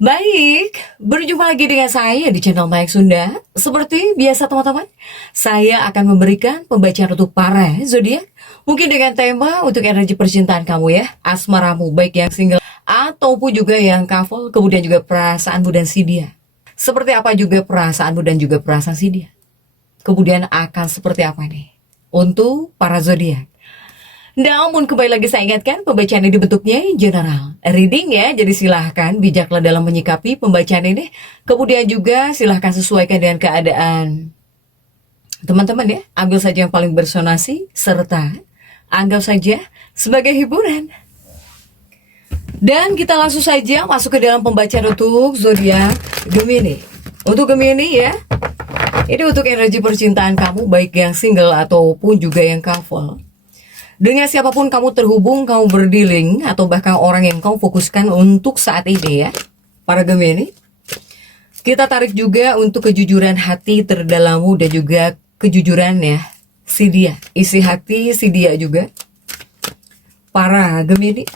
Baik, berjumpa lagi dengan saya di channel Mayak Sunda. Seperti biasa teman-teman, saya akan memberikan pembacaan untuk para zodiak. Mungkin dengan tema untuk energi percintaan kamu ya, asmaramu baik yang single ataupun juga yang couple, kemudian juga perasaanmu dan si dia. Seperti apa juga perasaanmu dan juga perasaan si dia. Kemudian akan seperti apa nih untuk para zodiak. Namun kembali lagi saya ingatkan pembacaan ini bentuknya general reading ya. Jadi silahkan bijaklah dalam menyikapi pembacaan ini. Kemudian juga silahkan sesuaikan dengan keadaan teman-teman ya. Ambil saja yang paling bersonasi serta anggap saja sebagai hiburan. Dan kita langsung saja masuk ke dalam pembacaan untuk zodiak Gemini. Untuk Gemini ya, ini untuk energi percintaan kamu baik yang single ataupun juga yang couple. Dengan siapapun kamu terhubung, kamu berdealing, atau bahkan orang yang kamu fokuskan untuk saat ini ya, para Gemini. Kita tarik juga untuk kejujuran hati terdalammu dan juga kejujuran ya, si dia. Isi hati si dia juga, para Gemini.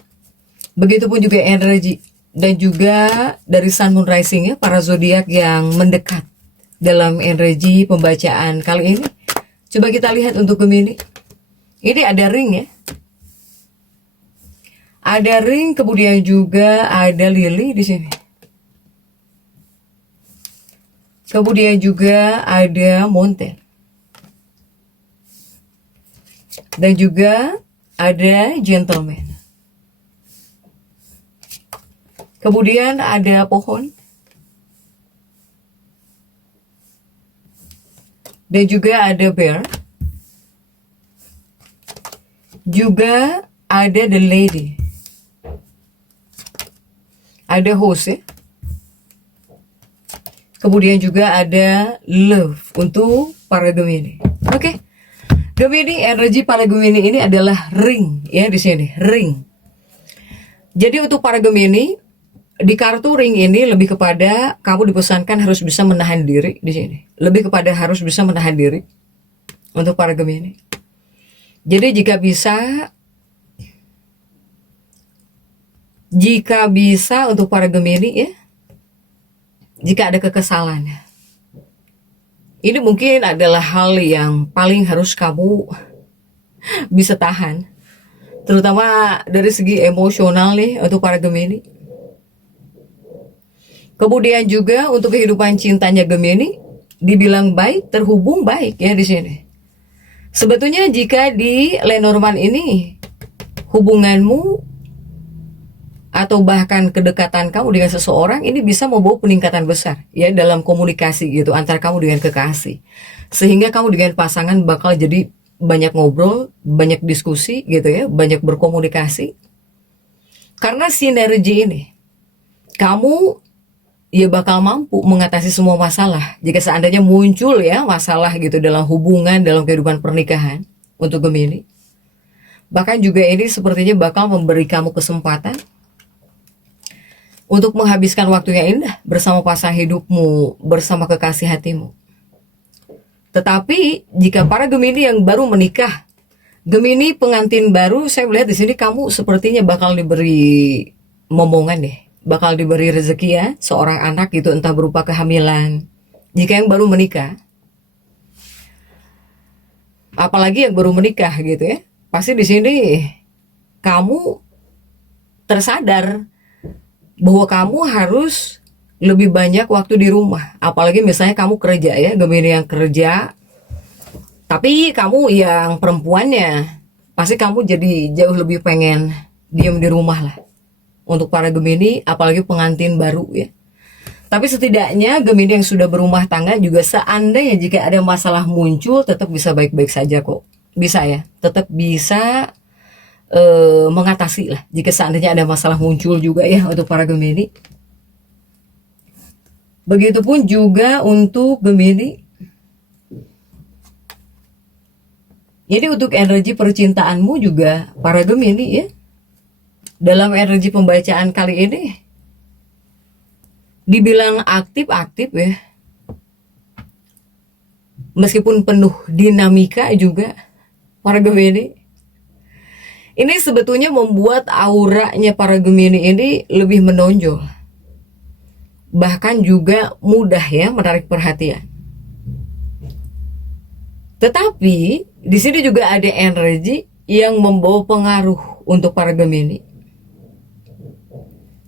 Begitupun juga energi dan juga dari Sun Moon Rising ya, para zodiak yang mendekat dalam energi pembacaan kali ini. Coba kita lihat untuk Gemini. Ini ada ring ya. Ada ring, kemudian juga ada lili di sini. Kemudian juga ada mountain. Dan juga ada gentleman. Kemudian ada pohon. Dan juga ada bear. Juga ada the lady. Ada host ya. Kemudian juga ada love untuk para Gemini. Oke. Gemini, energi para Gemini ini adalah ring ya di sini, ring. Jadi untuk para Gemini di kartu ring ini lebih kepada kamu dipesankan harus bisa menahan diri di sini. Lebih kepada harus bisa menahan diri untuk para Gemini. Jadi jika bisa untuk para Gemini ya, jika ada kekesalan, ini mungkin adalah hal yang paling harus kamu bisa tahan, terutama dari segi emosional nih untuk para Gemini. Kemudian juga untuk kehidupan cintanya Gemini, dibilang baik, terhubung baik ya di sini. Sebetulnya jika di Lenormand ini hubunganmu atau bahkan kedekatan kamu dengan seseorang ini bisa membawa peningkatan besar ya dalam komunikasi gitu antara kamu dengan kekasih. Sehingga kamu dengan pasangan bakal jadi banyak ngobrol, banyak diskusi gitu ya, banyak berkomunikasi. Karena sinergi ini kamu ya bakal mampu mengatasi semua masalah jika seandainya muncul ya masalah gitu dalam hubungan, dalam kehidupan pernikahan untuk Gemini. Bahkan juga ini sepertinya bakal memberi kamu kesempatan untuk menghabiskan waktu yang indah bersama pasangan hidupmu, bersama kekasih hatimu. Tetapi jika para Gemini yang baru menikah, Gemini pengantin baru, saya melihat di sini kamu sepertinya bakal diberi momongan deh. Bakal diberi rezeki ya, seorang anak gitu, entah berupa kehamilan. Jika yang baru menikah, apalagi yang baru menikah gitu ya, pasti di sini kamu tersadar bahwa kamu harus lebih banyak waktu di rumah. Apalagi misalnya kamu kerja ya, Gemini yang kerja, tapi kamu yang perempuannya, pasti kamu jadi jauh lebih pengen diam di rumah lah. Untuk para Gemini, apalagi pengantin baru ya. Tapi setidaknya Gemini yang sudah berumah tangga juga seandainya jika ada masalah muncul tetap bisa baik-baik saja kok. Bisa ya, tetap bisa mengatasi lah jika seandainya ada masalah muncul juga ya untuk para Gemini. Begitupun juga untuk Gemini. Jadi untuk energi percintaanmu juga para Gemini ya. Dalam energi pembacaan kali ini dibilang aktif-aktif ya, meskipun penuh dinamika juga para Gemini. Ini sebetulnya membuat auranya para Gemini ini lebih menonjol. bahkan juga mudah ya menarik perhatian. Tetapi di sini juga ada energi yang membawa pengaruh untuk para Gemini.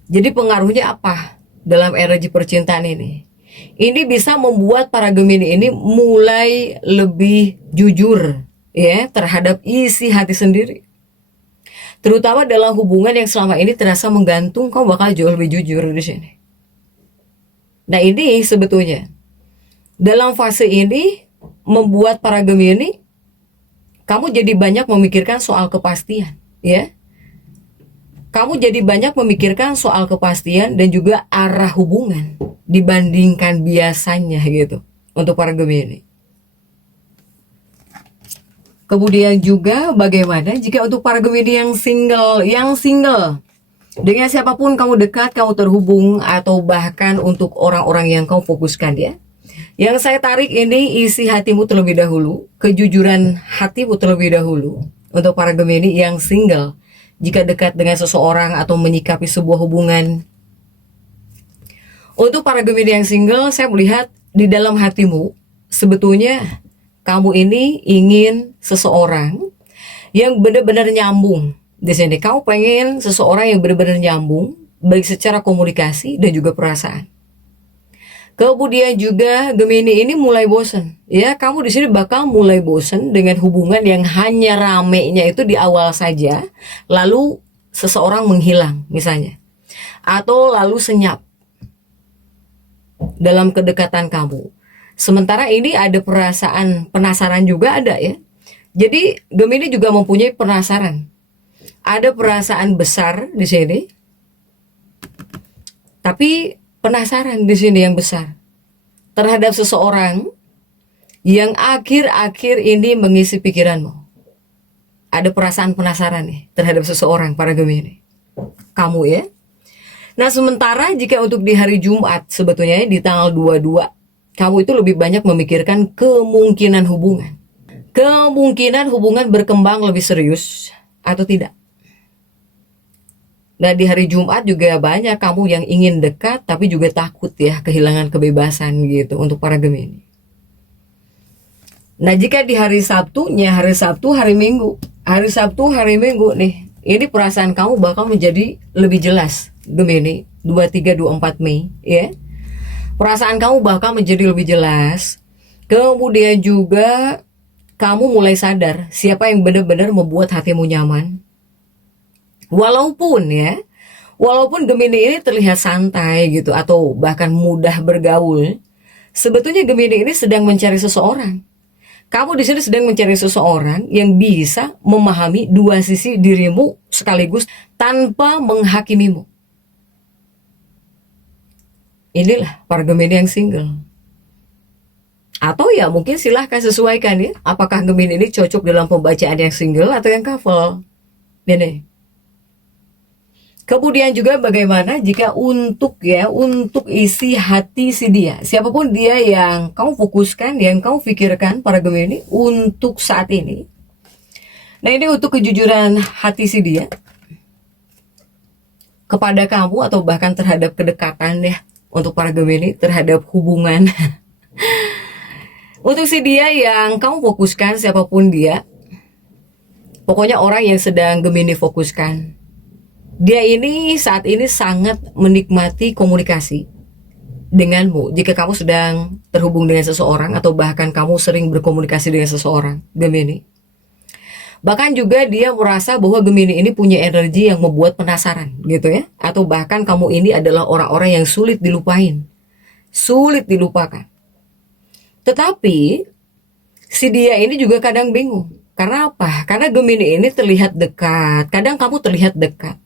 Jadi pengaruhnya apa dalam energi percintaan ini? Ini bisa membuat para Gemini ini mulai lebih jujur ya terhadap isi hati sendiri. Terutama dalam hubungan yang selama ini terasa menggantung, kamu bakal jauh lebih jujur di sini. Nah ini sebetulnya dalam fase ini membuat para Gemini kamu jadi banyak memikirkan soal kepastian ya. Kamu jadi banyak memikirkan soal kepastian dan juga arah hubungan dibandingkan biasanya gitu untuk para Gemini. Kemudian juga bagaimana jika untuk para Gemini yang single dengan siapapun kamu dekat, kamu terhubung, atau bahkan untuk orang-orang yang kamu fokuskan ya. Yang saya tarik ini isi hatimu terlebih dahulu, kejujuran hatimu terlebih dahulu untuk para Gemini yang single. Jika dekat dengan seseorang atau menyikapi sebuah hubungan. Untuk para Gemini yang single, saya melihat di dalam hatimu sebetulnya kamu ini ingin seseorang yang benar-benar nyambung. Di sini kamu pengen seseorang yang benar-benar nyambung, baik secara komunikasi dan juga perasaan. Kemudian juga Gemini ini mulai bosan, ya kamu di sini bakal mulai bosan dengan hubungan yang hanya ramenya itu di awal saja, lalu seseorang menghilang misalnya, atau lalu senyap dalam kedekatan kamu. Sementara ini ada perasaan penasaran juga ada ya. Jadi Gemini juga mempunyai penasaran. Ada perasaan besar di sini, tapi penasaran di sini yang besar terhadap seseorang yang akhir-akhir ini mengisi pikiranmu. Ada perasaan penasaran nih terhadap seseorang para Gemini. Kamu ya. Nah sementara jika untuk di hari Jumat sebetulnya di tanggal 22, kamu itu lebih banyak memikirkan kemungkinan hubungan. Kemungkinan hubungan berkembang lebih serius atau tidak. Nah di hari Jumat juga banyak kamu yang ingin dekat tapi juga takut ya kehilangan kebebasan gitu untuk para Gemini. Nah jika di hari Sabtunya, hari Sabtu, hari Minggu. Hari Sabtu, hari Minggu nih. Ini perasaan kamu bakal menjadi lebih jelas Gemini 23-24 Mei ya. Perasaan kamu bakal menjadi lebih jelas. Kemudian juga kamu mulai sadar siapa yang benar-benar membuat hatimu nyaman. Walaupun Gemini ini terlihat santai gitu atau bahkan mudah bergaul, sebetulnya Gemini ini sedang mencari seseorang. Kamu di sini sedang mencari seseorang yang bisa memahami dua sisi dirimu sekaligus tanpa menghakimimu. Inilah para Gemini yang single. Atau ya mungkin silahkan sesuaikan ya, apakah Gemini ini cocok dalam pembacaan yang single atau yang couple. Ini. Kemudian juga bagaimana jika untuk isi hati si dia, siapapun dia yang kamu fokuskan, yang kamu pikirkan para Gemini untuk saat ini. Nah ini untuk kejujuran hati si dia kepada kamu atau bahkan terhadap kedekatan ya untuk para Gemini terhadap hubungan. Untuk si dia yang kamu fokuskan, siapapun dia, pokoknya orang yang sedang Gemini fokuskan. Dia ini saat ini sangat menikmati komunikasi denganmu. Jika kamu sedang terhubung dengan seseorang atau bahkan kamu sering berkomunikasi dengan seseorang, Gemini. Bahkan juga dia merasa bahwa Gemini ini punya energi yang membuat penasaran gitu ya. Atau bahkan kamu ini adalah orang-orang yang sulit dilupain. Sulit dilupakan. Tetapi si dia ini juga kadang bingung. Karena apa? Karena Gemini ini terlihat dekat. Kadang kamu terlihat dekat.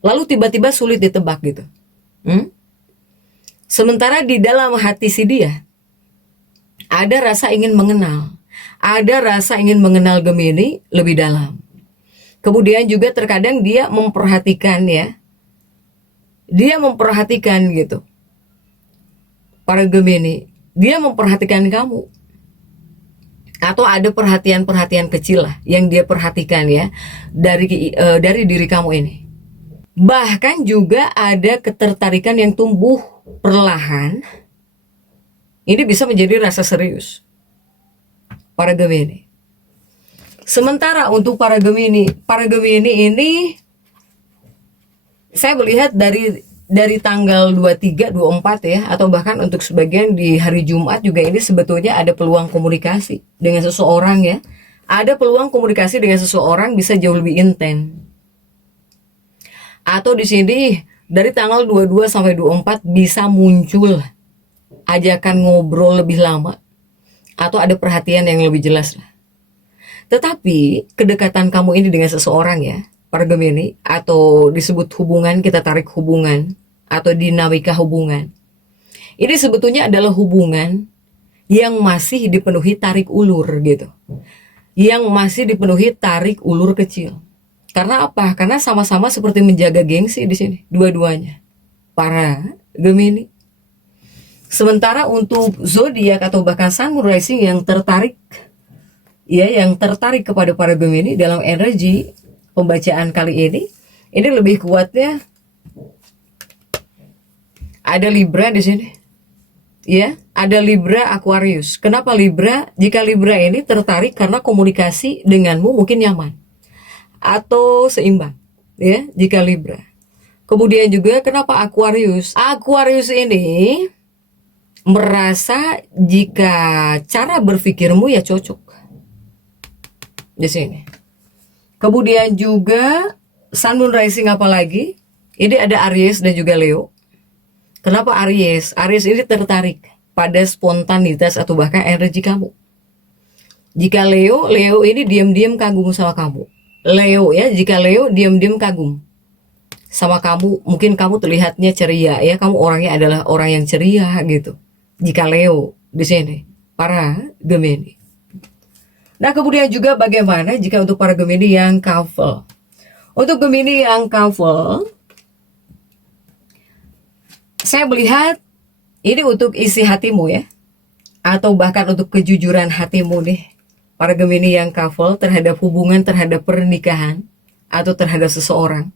Lalu tiba-tiba sulit ditebak gitu. Sementara di dalam hati si dia ada rasa ingin mengenal. Ada rasa ingin mengenal Gemini lebih dalam. Kemudian juga terkadang dia memperhatikan ya. Dia memperhatikan gitu. Para Gemini, dia memperhatikan kamu. Atau ada perhatian-perhatian kecil lah yang dia perhatikan ya dari diri kamu ini. Bahkan juga ada ketertarikan yang tumbuh perlahan. Ini bisa menjadi rasa serius para Gemini. Sementara untuk para Gemini ini saya melihat dari tanggal 23, 24 ya, atau bahkan untuk sebagian di hari Jumat juga ini sebetulnya ada peluang komunikasi dengan seseorang ya. Ada peluang komunikasi dengan seseorang bisa jauh lebih intens. Atau di sini dari tanggal 22 sampai 24 bisa muncul ajakan ngobrol lebih lama atau ada perhatian yang lebih jelas lah. Tetapi kedekatan kamu ini dengan seseorang ya, para Gemini, atau disebut hubungan, kita tarik hubungan atau dinamika hubungan. Ini sebetulnya adalah hubungan yang masih dipenuhi tarik ulur gitu. Yang masih dipenuhi tarik ulur kecil. Karena apa? Karena sama-sama seperti menjaga gengsi di sini, dua-duanya. Para Gemini. Sementara untuk zodiak atau bahkan sun moon rising yang tertarik kepada para Gemini dalam energi pembacaan kali ini lebih kuatnya ada Libra di sini. Ya, ada Libra Aquarius. Kenapa Libra? Jika Libra ini tertarik karena komunikasi denganmu mungkin nyaman atau seimbang, ya, jika Libra. Kemudian juga kenapa Aquarius? Aquarius ini merasa jika cara berpikirmu ya cocok di sini. Kemudian juga Sun Moon Rising apalagi? Ini ada Aries dan juga Leo. Kenapa Aries? Aries ini tertarik pada spontanitas atau bahkan energi kamu. Jika Leo ini diam-diam kagum sama kamu. Leo ya, jika Leo diam-diam kagum sama kamu, mungkin kamu terlihatnya ceria ya, kamu orangnya adalah orang yang ceria gitu. Jika Leo di sini, para Gemini. Nah, kemudian juga bagaimana jika untuk para Gemini yang couple? Untuk Gemini yang couple, saya melihat ini untuk isi hatimu ya, atau bahkan untuk kejujuran hatimu nih, para Gemini yang couple terhadap hubungan, terhadap pernikahan, atau terhadap seseorang.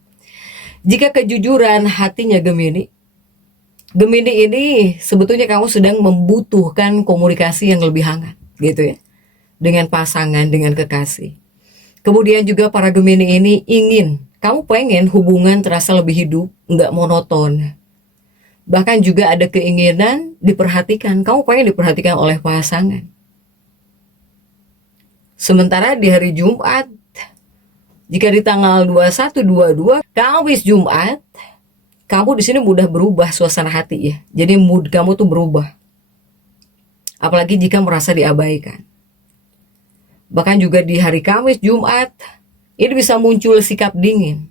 Jika kejujuran hatinya Gemini ini sebetulnya kamu sedang membutuhkan komunikasi yang lebih hangat gitu ya, dengan pasangan, dengan kekasih. Kemudian juga para Gemini ini kamu pengen hubungan terasa lebih hidup, nggak monoton. Bahkan juga ada keinginan diperhatikan, kamu pengen diperhatikan oleh pasangan. Sementara di hari Jumat, jika di tanggal 21, 22, Kamis Jumat, kamu di sini mudah berubah suasana hati ya. Jadi mood kamu tuh berubah. Apalagi jika merasa diabaikan. Bahkan juga di hari Kamis Jumat, ini bisa muncul sikap dingin.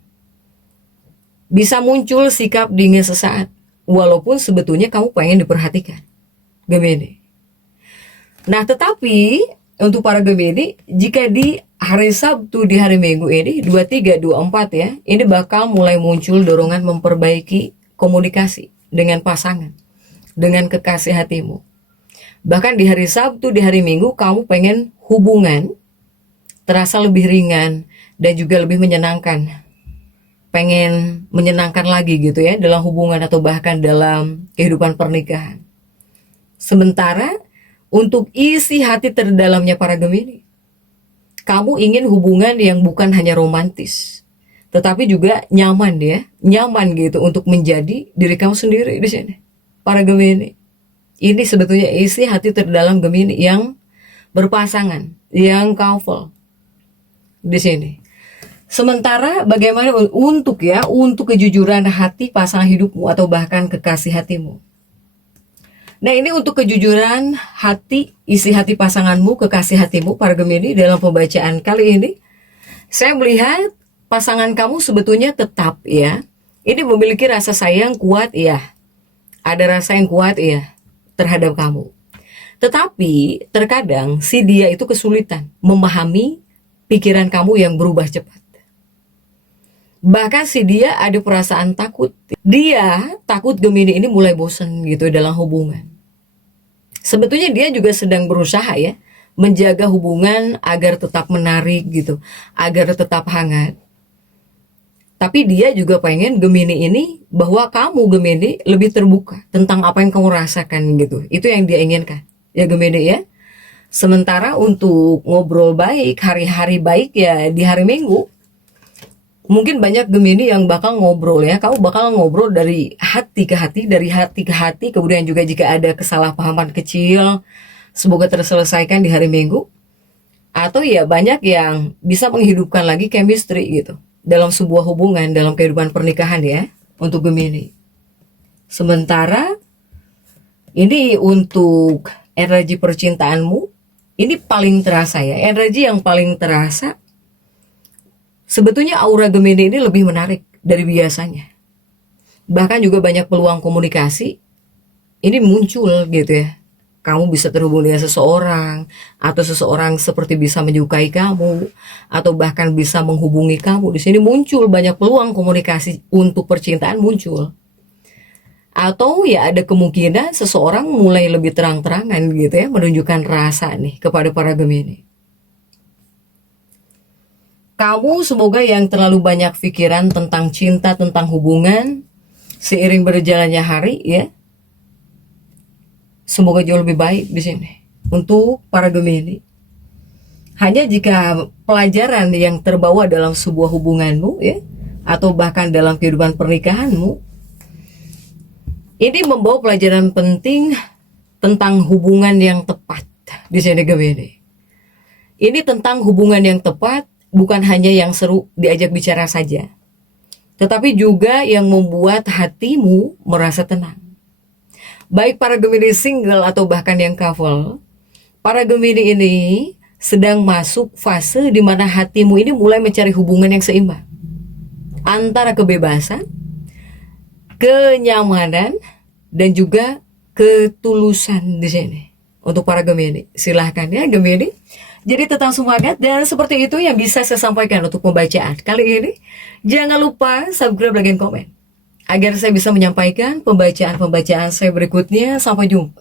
Bisa muncul sikap dingin sesaat. Walaupun sebetulnya kamu pengen diperhatikan, Gemini. Nah, tetapi untuk para Gemini, jika di hari Sabtu, di hari Minggu ini 23, 24 ya, ini bakal mulai muncul dorongan memperbaiki komunikasi dengan pasangan, dengan kekasih hatimu. Bahkan di hari Sabtu, di hari Minggu, kamu pengen hubungan terasa lebih ringan dan juga lebih menyenangkan. Pengen menyenangkan lagi gitu ya dalam hubungan atau bahkan dalam kehidupan pernikahan. Sementara untuk isi hati terdalamnya para Gemini, kamu ingin hubungan yang bukan hanya romantis, tetapi juga nyaman ya, nyaman gitu untuk menjadi diri kamu sendiri di sini. Para Gemini, ini sebetulnya isi hati terdalam Gemini yang berpasangan, yang couple di sini. Sementara bagaimana untuk kejujuran hati pasangan hidupmu atau bahkan kekasih hatimu. Nah, ini untuk kejujuran hati, isi hati pasanganmu, kekasih hatimu, para Gemini, dalam pembacaan kali ini, saya melihat pasangan kamu sebetulnya tetap ya, ini memiliki rasa sayang kuat ya, ada rasa yang kuat ya terhadap kamu. Tetapi terkadang si dia itu kesulitan memahami pikiran kamu yang berubah cepat. Bahkan si dia ada perasaan takut. Dia takut Gemini ini mulai bosan gitu dalam hubungan. Sebetulnya dia juga sedang berusaha ya menjaga hubungan agar tetap menarik gitu, agar tetap hangat. Tapi dia juga pengen Gemini ini, bahwa kamu Gemini lebih terbuka tentang apa yang kamu rasakan gitu. Itu yang dia inginkan. Ya Gemini ya. Sementara untuk ngobrol baik, hari-hari baik ya di hari Minggu. Mungkin banyak Gemini yang bakal ngobrol ya. Kamu bakal ngobrol dari hati ke hati, dari hati ke hati. Kemudian juga jika ada kesalahpahaman kecil, semoga terselesaikan di hari Minggu. Atau ya banyak yang bisa menghidupkan lagi chemistry gitu dalam sebuah hubungan, dalam kehidupan pernikahan ya, untuk Gemini. Sementara ini untuk energi percintaanmu, ini paling terasa ya, energi yang paling terasa. Sebetulnya aura Gemini ini lebih menarik dari biasanya. Bahkan juga banyak peluang komunikasi ini muncul gitu ya. Kamu bisa terhubung dengan seseorang, atau seseorang seperti bisa menyukai kamu, atau bahkan bisa menghubungi kamu. Di sini muncul banyak peluang komunikasi untuk percintaan muncul. Atau ya ada kemungkinan seseorang mulai lebih terang-terangan gitu ya, menunjukkan rasa nih kepada para Gemini. Kamu semoga yang terlalu banyak pikiran tentang cinta, tentang hubungan, seiring berjalannya hari ya, semoga jauh lebih baik di sini untuk para Gemini. Hanya jika pelajaran yang terbawa dalam sebuah hubunganmu ya, atau bahkan dalam kehidupan pernikahanmu, ini membawa pelajaran penting tentang hubungan yang tepat di sini Gemini. Ini tentang hubungan yang tepat, bukan hanya yang seru diajak bicara saja, tetapi juga yang membuat hatimu merasa tenang. Baik para Gemini single atau bahkan yang couple, para Gemini ini sedang masuk fase di mana hatimu ini mulai mencari hubungan yang seimbang antara kebebasan, kenyamanan, dan juga ketulusan di sini. Untuk para Gemini, silahkan ya Gemini. Jadi tetap semangat, dan seperti itu yang bisa saya sampaikan untuk pembacaan kali ini. Jangan lupa subscribe, like, dan komen agar saya bisa menyampaikan pembacaan-pembacaan saya berikutnya. Sampai jumpa.